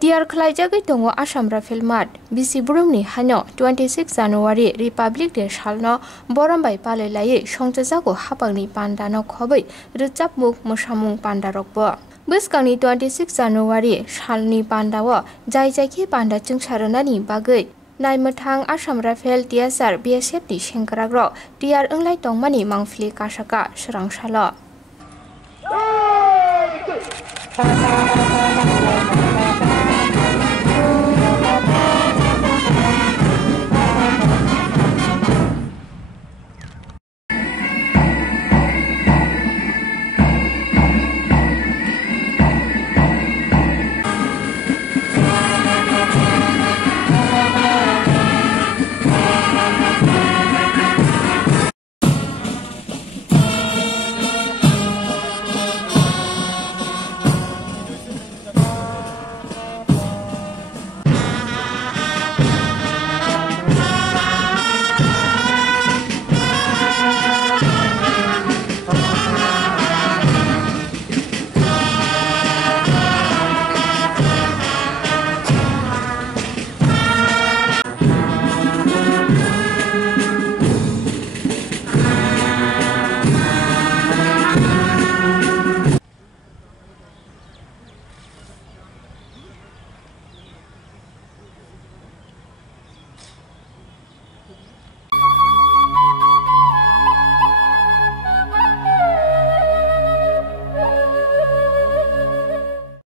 Tiyar khulaijagwi tongo Assam Rifles Math bisi burumni hano 26 January Republic Day salno borambai palailaye songjajago hapangni panda no khobai rujapmuk mosamung panda rokbo. Buskhangni 26 January salni panda wo jai jaiki panda chungsaronani bagai naimthang Assam Rifles Tiyar BSF ni sengkragrok Tiyar onglai tongmani mangfli kasaka srangsalo.